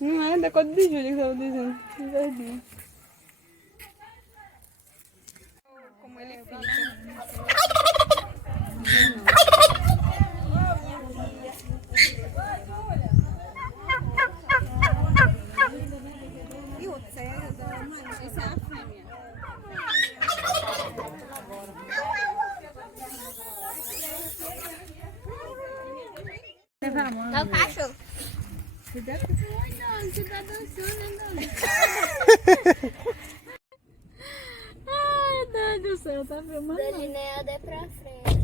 Não é da cor de Júlia que eu estava dizendo. De verdinho. Como ele fica. E o César, mas essa é a fêmea. É o cachorro. Cuidado com esse olhão, você tá dançando, né, Ai, Deus do céu, tá filmando? Da janela é pra frente.